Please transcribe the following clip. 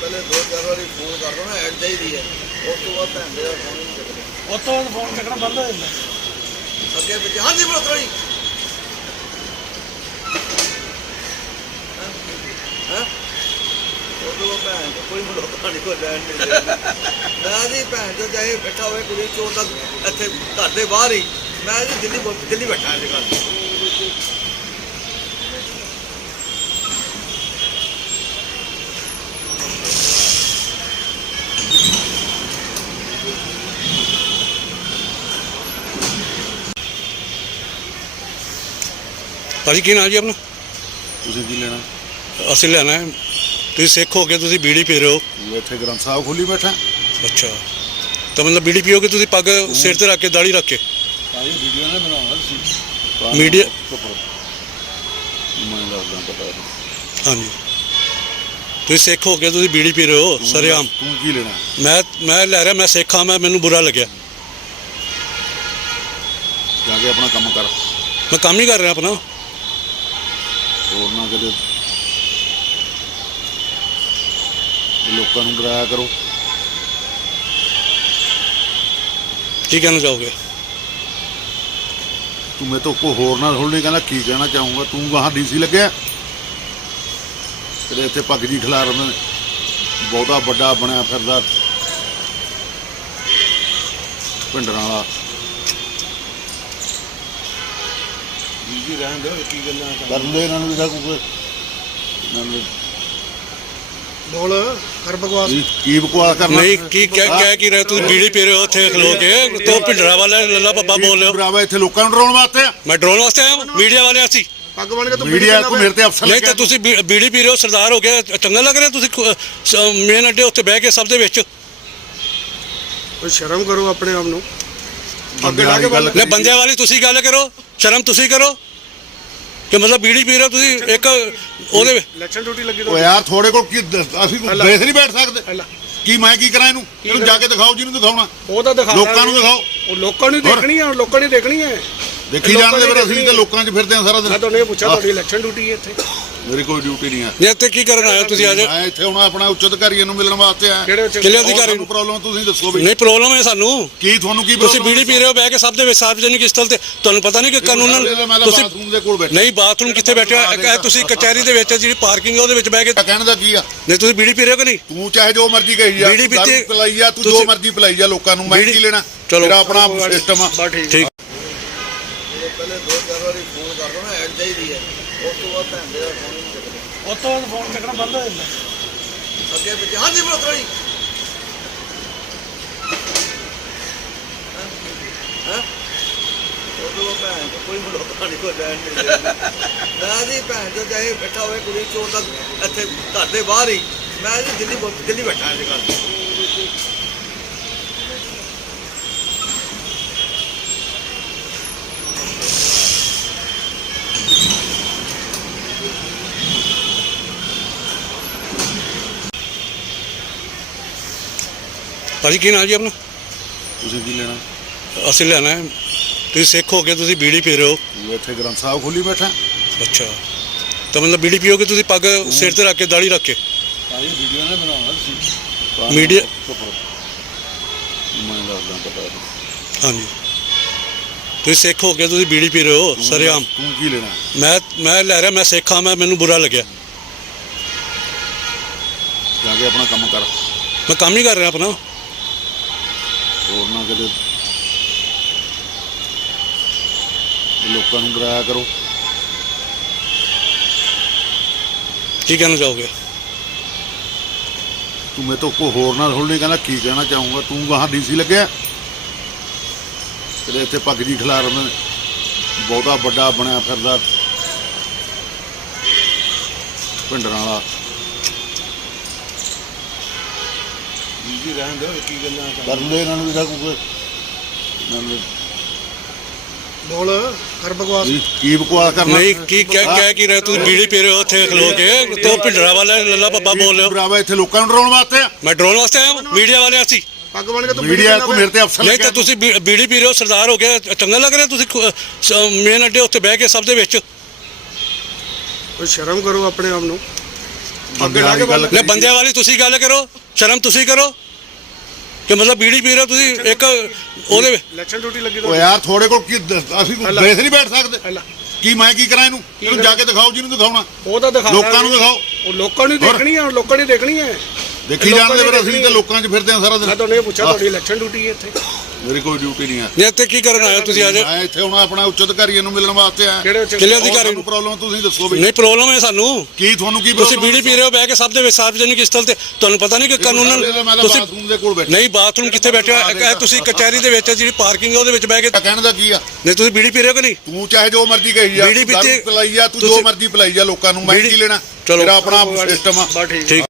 ਪਹਿਲੇ ਦੋ ਚਾਰ ਵਾਰੀ ਫੋਨ ਕਰ ਦੋ ਨਾ ਐਡ ਚਾਹੀਦੀ ਹੈ। ਉਸ ਤੋਂ ਬਾਅਦ ਭੈਣ ਦੇ ਦਾ ਫੋਨ ਨਹੀਂ ਚੱਕਦੇ। ਉਤੋਂ ਫੋਨ ਚੱਕਣਾ ਬੰਦ ਹੋ ਜਾਂਦਾ। ਅੱਗੇ ਪਿੱਛੇ ਹਾਂਜੀ ਬਲੋਤਰਾ ਜੀ। ਹਾਂ? ਉਹ ਤੋਂ ਭੈਣ ਕੋਈ ਬਲੋਤਰਾ ਨਹੀਂ ਕੋ ਲੈਣ ਨਹੀਂ ਦੇਣਾ ਮੈਂ ਜੀ ਭੈਣ ਜੋ ਚਾਹੇ ਬੈਠਾ ਹੋਵੇ ਕੁੜੀ ਚੋਰ ਦਾ ਇੱਥੇ ਘਰ ਦੇ ਬਾਹਰ ਹੀ। ਮੈਂ ਜੀ ਦਿੱਲੀ ਬੋ- ਦਿੱਲੀ ਬੈਠਾ ਅੱਜ ਕੱਲ੍ਹ। ਭਾਜੀ ਕੀ ਨਾਂ ਜੀ ਆਪਣਾ? ਤੁਸੀਂ ਕੀ ਲੈਣਾ? ਅਸੀਂ ਲੈਣਾ ਹੈ। ਤੁਸੀਂ ਸਿੱਖ ਹੋ ਕੇ ਤੁਸੀਂ ਬੀੜੀ ਪੀ ਰਹੇ ਹੋ। ਮੈਂ ਇੱਥੇ ਗ੍ਰੰਥ ਸਾਹਿਬ ਖੋਲੀ ਬੈਠਾ। ਅੱਛਾ। ਤਾਂ ਮਤਲਬ ਬੀੜੀ ਪੀਓਗੇ ਤੁਸੀਂ ਪੱਗ ਸਿਰ ਤੇ ਰੱਖ ਕੇ ਦਾੜੀ ਰੱਖ ਕੇ? ਸਾਰੀ ਵੀਡੀਓ ਨੇ ਬਣਾਉਣਾ ਸੀ Media- ਮੈਂ ਦੱਸਦਾ ਪਤਾ ਹਾਂਜੀ। ਤੁਸੀਂ ਸਿੱਖ ਹੋ ਕੇ ਤੁਸੀਂ ਬੀੜੀ ਪੀ ਰਹੇ ਹੋ ਸਰੇਆਮ। ਤੂੰ ਕੀ ਲੈਣਾ? ਮੈਂ ਮੈਂ ਲੈ ਰਿਹਾ ਮੈਂ ਸਿੱਖ ਹਾਂ ਮੈਂ ਮੈਨੂੰ ਬੁਰਾ ਲੱਗਿਆ। ਜਾ ਕੇ ਆਪਣਾ ਕੰਮ ਕਰ। ਮੈਂ ਕੰਮ ਹੀ ਕਰ ਰਿਹਾ ਆਪਣਾ। ਹੋਰ ਨਾ ਕਦੇ ਲੋਕਾਂ ਨੂੰ ਡਰਾਇਆ ਕਰੋ। ਕੀ ਕਹਿਣਾ ਚਾਹੋਗੇ? ਤੂੰ ਮੇਰੇ ਤੋਂ ਕੋ ਹੋਰ ਨਾ ਥੋੜੀ ਕਹਿੰਦਾ ਕੀ ਕਹਿਣਾ ਚਾਹੂੰਗਾ? ਤੂੰ ਗਾਹਾਂ ਡੀਸੀ ਲੱਗਿਆ? ਤੇਰੇ ਇੱਥੇ ਪੱਗ ਜੀ ਖਿਲਾਰ ਨੇ। ਬਹੁਤਾ ਵੱਡਾ ਬਣਿਆ ਫਿਰਦਾ। ਪਿੰਡਰਾਂ ਵਾਲਾ ਜੀ ਰਹਿਣ ਦਿਓ ਕੀ ਗੱਲਾਂ ਕਰ ਲੈ ਇਹਨਾਂ ਨੂੰ ਤਾਂ ਕੋਈ ਨਾਲ ਬੋਲ ਕਰ ਬਕਵਾਸ। ਕੀ- ਕੀ ਬਕਵਾਸ ਕਰਨਾ? ਨਹੀਂ ਕੀ ਕਹਿ ਕਹਿ ਕੀ ਰਹੇ? ਤੁਸੀਂ ਬੀੜੀ ਪੀ ਰਹੇ ਹੋ ਉੱਥੇ ਖਲੋ ਕੇ। ਤੋ ਭਿੰਡਰਾ ਵਾਲਾ ਲੱਲਾ ਬੱਬਾ ਬੋਲ ਰਹੇ। ਹੋ ਬਰਾਵਾ ਇੱਥੇ ਲੋਕਾਂ ਨੂੰ ਡਰਾਉਣ ਵਾਸਤੇ ਆ। ਮੈਂ ਡਰੋਨ ਵਾਸਤੇ ਆਇਆ ਮੀਡੀਆ ਵਾਲੇ ਅਸੀਂ ਪੱਗ ਬਣ ਕੇ ਤੂੰ ਮੀਡੀਆ ਕੋ ਮੇਰੇ ਤੇ ਅਫਸਰ ਨਹੀਂ ਤਾਂ ਤੁਸੀਂ ਬੀੜੀ ਪੀ ਰਹੇ ਹੋ ਸਰਦਾਰ ਹੋ ਗਿਆ ਚੰਗਾ ਲੱਗ ਰਿਹਾ ਤੁਸੀਂ ਮੇਨ ਅੱਡੇ ਉੱਤੇ ਬਹਿ ਕੇ ਸਭ ਦੇ ਵਿੱਚ। ਕੋਈ ਸ਼ਰਮ ਕਰੋ ਆਪਣੇ ਆਪ ਨੂੰ। ਬੰਦੇ ਵਾਲੀ ਗੱਲ ਲੈ ਬੰਦਿਆਂ ਵਾਲੀ ਤੁਸੀਂ ਗੱਲ ਕਰੋ ਸ਼ਰਮ ਤੁਸੀਂ ਕਰੋ। ਕਿ ਮਤਲਬ ਬੀੜੀ ਪੀ ਰਹੇ ਹੋ ਤੁਸੀਂ ਇੱਕ ਉਹਦੇ ਇਲੈਕਸ਼ਨ ਡਿਊਟੀ ਲੱਗੀ ਓ ਯਾਰ ਥੋੜੇ ਕੋਲ ਕੀ ਅਸੀਂ ਕੋਈ ਦੇਖ ਨਹੀਂ ਬੈਠ ਸਕਦੇ। ਕੀ ਮੈਂ ਕੀ ਕਰਾਂ ਇਹਨੂੰ? ਇਹਨੂੰ ਜਾ ਕੇ ਦਿਖਾਓ ਜਿਹਨੂੰ ਦਿਖਾਉਣਾ। ਉਹ ਤਾਂ ਦਿਖਾ ਲੋਕਾਂ ਨੂੰ ਦਿਖਾਓ। ਉਹ ਲੋਕਾਂ ਨੂੰ ਹੀ ਹੋਰ? ਦੇਖਣੀ ਹੈ ਲੋਕਾਂ ਨੇ ਦੇਖਣੀ ਹੈ ਦੇਖੀ ਲੋਕਾਂ ਜਾਣਦੇ ਨੇ ਫਿਰ ਅਸੀਂ ਦੇਖਣੀ ਤਾਂ ਲੋਕਾਂ 'ਚ ਫਿਰਦੇ ਆ ਸਾਰਾ ਮੈਂ ਦਿਨ ਤੁਹਾਨੂੰ ਇਹ ਪੁੱਛਿਆ ਤੁਹਾਡੀ ਇਲੈਕਸ਼ਨ ਡਿਊਟੀ ਹੈ ਇੱਥੇ। ਮੇਰੀ ਕੋਈ ਡਿਊਟੀ ਨਹੀਂ ਆ ਨਹੀਂ ਇੱਥੇ ਕੀ ਕਰਨ ਆਏ ਹੋ ਤੁਸੀਂ ਅੱਜ? ਮੈਂ ਇੱਥੇ ਹੁਣ ਆਪਣਾ ਉੱਚ ਅਧਿਕਾਰੀਆਂ ਨੂੰ ਮਿਲਣ ਵਾਸਤੇ ਆਇਆ। ਕਿਹੜੇ ਉੱਚ- ਅਧਿਕਾਰੀ ਨੂੰ? ਪ੍ਰੋਬਲਮ ਤੁਸੀਂ ਦੱਸੋ ਵੀ। ਨਹੀਂ ਪ੍ਰੋਬਲਮ ਹੈ ਸਾਨੂੰ। ਕੀ ਤੁਹਾਨੂੰ ਕੀ ਤੁਸੀਂ ਬੀੜੀ ਪੀ ਰਹੇ ਹੋ ਬਹਿ ਕੇ ਸਭ ਦੇ ਵਿੱਚ ਸਾਰਵਜਨਿਕ ਸਥਲ ਤੇ ਤੁਹਾਨੂੰ ਪਤਾ ਨਹੀਂ ਕਿ ਕਾਨੂੰਨ ਤੁਸੀਂ ਬਾਥਰੂਮ ਦੇ ਕੋਲ ਬੈਠਾ। ਨਹੀਂ ਬਾਥਰੂਮ ਕਿੱਥੇ ਬੈਠੇ ਹੋ? ਤੁਸੀਂ ਕਚਹਿਰੀ ਦੇ ਵਿੱਚ ਜਿਹੜੀ ਪਾਰਕਿੰਗ ਹੈ ਉਹਦੇ ਵਿੱਚ ਬਹਿ ਕੇ ਕਹਿਣ ਦਾ ਕੀ ਆ? ਨਹੀਂ ਤੁਸੀਂ ਬੀੜੀ ਪੀ ਰਹੇ ਹੋ ਕਿ ਨਹੀਂ? ਤੂੰ ਚਾਹੇ ਜੋ ਮਰਜ਼ੀ ਕਹੀ ਜਾ ਬੀੜੀ ਪੀਤੀ- ਪਿਲਾਈ ਜਾ ਤੂੰ ਜੋ ਮਰਜ਼ੀ ਪਿਲਾਈ ਜਾ ਲੋਕਾਂ ਨੂੰ ਮੈਂ ਕੀ ਲੈਣਾ? ਚਲੋ। ਮੇਰਾ ਆਪਣਾ ਸਿਸਟਮ ਆ। ਠੀਕ। ਪਹਿਲੇ ਦੋ ਚਾਰ ਵਾਰੀ ਫੋਨ ਕਰ ਦੋ ਨਾ ਐਡ ਚਾਹੀਦੀ ਹੈ ਉਸ ਤੋਂ ਬਾਅਦ ਭੈਣ ਦੇ ਦਾ ਫੋਨ ਹੀ ਨਹੀਂ ਚੱਕਦੇ। ਉਤੋਂ ਫੋਨ ਚੱਕਣਾ ਬੰਦ ਹੋ ਜਾਂਦਾ। ਅੱਗੇ ਪਿੱਛੇ। ਹਾਂਜੀ ਬਲੋਤਰਾ ਜੀ। ਹਾਂ? ਉਹ ਤੋਂ ਬਾਅਦ ਭੈਣ ਚੋਦ ਕੋਈ ਬਲੋਤਰਾ ਨਹੀਂ ਕੋ ਲੈਣ ਨਹੀਂ ਦੇਣਾ ਮੈਂ ਜੀ ਭੈਣ ਜੋ ਚਾਹੇ ਬੈਠਾ ਹੋਵੇ ਕੁੜੀ ਚੋਰ ਦਾ ਇੱਥੇ ਘਰ ਦੇ ਬਾਹਰ ਹੀ। ਮੈਂ ਜੀ ਦਿੱਲੀ ਦਿੱਲੀ ਬੈਠਾ ਅੱਜ ਕੱਲ੍ਹ। ਭਾਜੀ ਕੀ ਨਾਂ ਜੀ ਆਪਣਾ? ਤੁਸੀਂ ਕੀ ਲੈਣਾ? ਅਸੀਂ ਲੈਣਾ ਹੈ। ਤੁਸੀਂ ਸਿੱਖ ਹੋ ਕੇ ਤੁਸੀਂ ਬੀੜੀ ਪੀ ਰਹੇ ਹੋ। ਮੈਂ ਇੱਥੇ ਗ੍ਰੰਥ ਸਾਹਿਬ ਖੋਲੀ ਬੈਠਾ। ਅੱਛਾ। ਤਾਂ ਮਤਲਬ ਬੀੜੀ ਪੀਓਗੇ ਤੁਸੀਂ ਪੱਗ ਸਿਰ ਤੇ ਰੱਖ ਕੇ ਦਾੜੀ ਰੱਖ ਕੇ? ਸਾਰੀ ਵੀਡੀਓ ਨੇ ਬਣਾਉਣਾ ਸੀ Media- ਮੈਂ ਦੱਸਦਾ ਪਤਾ ਹਾਂਜੀ। ਤੁਸੀਂ ਸਿੱਖ ਹੋ ਕੇ ਤੁਸੀਂ ਬੀੜੀ ਪੀ ਰਹੇ ਹੋ ਸਰੇਆਮ। ਤੂੰ ਕੀ ਲੈਣਾ? ਮੈਂ ਮੈਂ ਲੈ ਰਿਹਾ ਮੈਂ ਸਿੱਖ ਹਾਂ ਮੈਂ ਮੈਨੂੰ ਬੁਰਾ ਲੱਗਿਆ। ਜਾ ਕੇ ਆਪਣਾ ਕੰਮ ਕਰ। ਮੈਂ ਕੰਮ ਹੀ ਕਰ ਰਿਹਾ ਆਪਣਾ। ਹੋਰ ਨਾ ਕਦੇ ਲੋਕਾਂ ਨੂੰ ਡਰਾਇਆ ਕਰੋ। ਕੀ ਕਹਿਣਾ ਚਾਹੋਗੇ? ਤੂੰ ਮੇਰੇ ਤੋਂ ਕੋ ਹੋਰ ਨਾ ਥੋੜੀ ਕਹਿੰਦਾ ਕੀ ਕਹਿਣਾ ਚਾਹੂੰਗਾ? ਤੂੰ ਗਾਹਾਂ ਡੀਸੀ ਲੱਗਿਆ? ਤੇਰੇ ਇੱਥੇ ਪੱਗ ਜੀ ਖਿਲਾਰ ਨੇ ਬਹੁਤਾ ਵੱਡਾ ਬਣਿਆ ਫਿਰਦਾ। ਪਿੰਡਰਾਂ ਵਾਲਾ ਜੀ ਰਹਿਣ ਦਿਓ ਕੀ ਗੱਲਾਂ ਕਰ ਲੈ ਇਹਨਾਂ ਨੂੰ ਵੀ ਤਾਂ ਕੋਈ ਨਾਲ ਬੋਲ ਕਰ ਬਕਵਾਸ। ਕੀ- ਕੀ ਬਕਵਾਸ ਕਰਨਾ? ਨਹੀਂ ਕੀ ਕਹਿ ਕਹਿ ਕੀ ਰਹੇ ਤੁਸੀਂ ਬੀੜੀ ਪੀ ਰਹੇ ਹੋ ਉੱਥੇ ਖਲੋ ਕੇ। ਤੋ ਭਿੰਡਰਾ ਵਾਲਾ ਲੱਲਾ ਬੱਬਾ ਬੋਲ ਰਹੇ ਹੋ। ਬਰਾਵਾ ਇੱਥੇ ਲੋਕਾਂ ਨੂੰ ਡਰਾਉਣ ਵਾਸਤੇ ਆ। ਮੈਂ ਡਰੋਨ ਵਾਸਤੇ ਆਇਆ ਮੀਡੀਆ ਵਾਲੇ ਅਸੀਂ ਪੱਗ ਬਣ ਕੇ ਤੂੰ ਮੀਡੀਆ ਕੋ ਮੇਰੇ ਤੇ ਅਫਸਰ ਨਹੀਂ ਲੱਗਿਆ। ਤਾਂ ਤੁਸੀਂ ਬੀ- ਬੀੜੀ ਪੀ ਰਹੇ ਹੋ ਸਰਦਾਰ ਹੋ ਗਿਆ ਚੰਗਾ ਲੱਗ ਰਿਹਾ ਤੁਸੀਂ ਮੇਨ ਅੱਡੇ ਉੱਤੇ ਬਹਿ ਕੇ ਸਭ ਦੇ ਵਿੱਚ। ਕੋਈ ਸ਼ਰਮ ਕਰੋ ਆਪਣੇ ਆਪ ਨੂੰ। ਅੱਗੇ ਲਾ ਕੇ ਗੱਲ ਨੇ ਬੰਦਿਆਂ ਵਾਲੀ ਤੁਸੀਂ ਗੱਲ ਕਰੋ ਸ਼ਰਮ ਤੁਸੀਂ ਕਰੋ। ਕਿ ਮਤਲਬ ਬੀੜੀ ਪੀ ਰਹੇ ਹੋ ਤੁਸੀਂ? ਇੱਕ ਉਹਦੇ ਇਲੈਕਸ਼ਨ ਡਿਊਟੀ ਲੱਗੀ ਓ ਯਾਰ ਥੋੜੇ ਕੋਲ ਕੀ ਅਸੀਂ। ਬੇਸ ਨਹੀਂ ਬੈਠ ਸਕਦੇ। ਕੀ ਮੈਂ ਕੀ ਕਰਾਂ ਇਹਨੂੰ? ਇਹਨੂੰ ਜਾ ਕੇ ਦਿਖਾਓ ਜਿਹਨੂੰ ਦਿਖਾਉਣਾ। ਉਹ ਤਾਂ ਦਿਖਾ ਲੋਕਾਂ ਨੂੰ ਦਿਖਾਓ। ਉਹ ਲੋਕਾਂ ਨੂੰ ਹੋਰ? ਦੇਖਣੀ ਆ ਲੋਕਾਂ ਨੇ ਦੇਖਣੀ ਹੈ ਦੇਖੀ ਲੋਕਾਂ ਜਾਣਦੇ ਨੇ ਫਿਰ ਅਸੀਂ ਦੇਖਣੀ ਤਾਂ ਹੈ। ਲੋਕਾਂ 'ਚ ਫਿਰਦੇ ਆ ਸਾਰਾ ਦਿਨ। ਮੈਂ ਤੁਹਾਨੂੰ ਇਹ ਪੁੱਛਿਆ ਤੁਹਾਡੀ ਇਲੈਕਸ਼ਨ ਡਿਊਟੀ ਹੈ ਇੱਥੇ? ਮੇਰੀ ਕੋਈ ਡਿਊਟੀ ਨਹੀਂ ਹੈ। ਇੱਥੇ ਕੀ ਕਰਨ ਆਏ ਹੋ ਤੁਸੀਂ ਅੱਜ? ਮੈਂ ਇੱਥੇ ਹੁਣ ਆਪਣਾ ਉੱਚ ਅਧਿਕਾਰੀਆਂ ਨੂੰ ਮਿਲਣ ਵਾਸਤੇ ਆਇਆ। ਕਿਹੜੇ ਉੱਚ ਕਿਹੜੇ ਅਧਿਕਾਰੀ? ਨੂੰ ਪ੍ਰੋਬਲਮ ਤੁਸੀਂ ਦੱਸੋ ਵੀ। ਨਹੀਂ ਪ੍ਰੋਬਲਮ ਹੈ ਸਾਨੂੰ। ਕੀ ਤੁਹਾਨੂੰ ਕੀ ਤੁਸੀਂ ਬੀੜੀ ਪੀ ਰਹੇ ਹੋ ਬਹਿ ਕੇ ਸਭ ਦੇ ਵਿੱਚ ਸਾਰਵਜਨਿਕ ਸਥਲ ਤੇ। ਤੁਹਾਨੂੰ ਪਤਾ ਨਹੀਂ ਕਿ ਕਾਨੂੰਨ ਤੁਸੀਂ ਬਾਥਰੂਮ ਦੇ ਕੋਲ ਬੈਠਾ। ਨਹੀਂ ਬਾਥਰੂਮ ਕਿੱਥੇ ਬੈਠੇ ਹੋ? ਤੁਸੀਂ ਕਚਹਿਰੀ ਦੇ ਵਿੱਚ ਜਿਹੜੀ ਪਾਰਕਿੰਗ ਹੈ ਉਹਦੇ ਵਿੱਚ ਬਹਿ ਕੇ ਕਹਿਣ ਦਾ ਕੀ ਆ? ਨਹੀਂ ਤੁਸੀਂ ਬੀੜੀ ਪੀ ਰਹੇ ਹੋ ਕਿ ਨਹੀਂ? ਤੂੰ ਚਾਹੇ ਜੋ ਮਰਜ਼ੀ ਕਹੀ ਜਾ ਬੀੜੀ ਪੀਤੀ- ਪਿਲਾਈ ਜਾ ਤੂੰ ਜੋ ਮਰਜ਼ੀ ਪਿਲਾਈ ਜਾ ਲੋਕਾਂ ਨੂੰ ਮੈਂ ਕੀ ਲੈਣਾ? ਚਲੋ। ਮੇਰਾ ਆਪਣਾ ਸਿਸਟਮ ਆ। ਠੀਕ।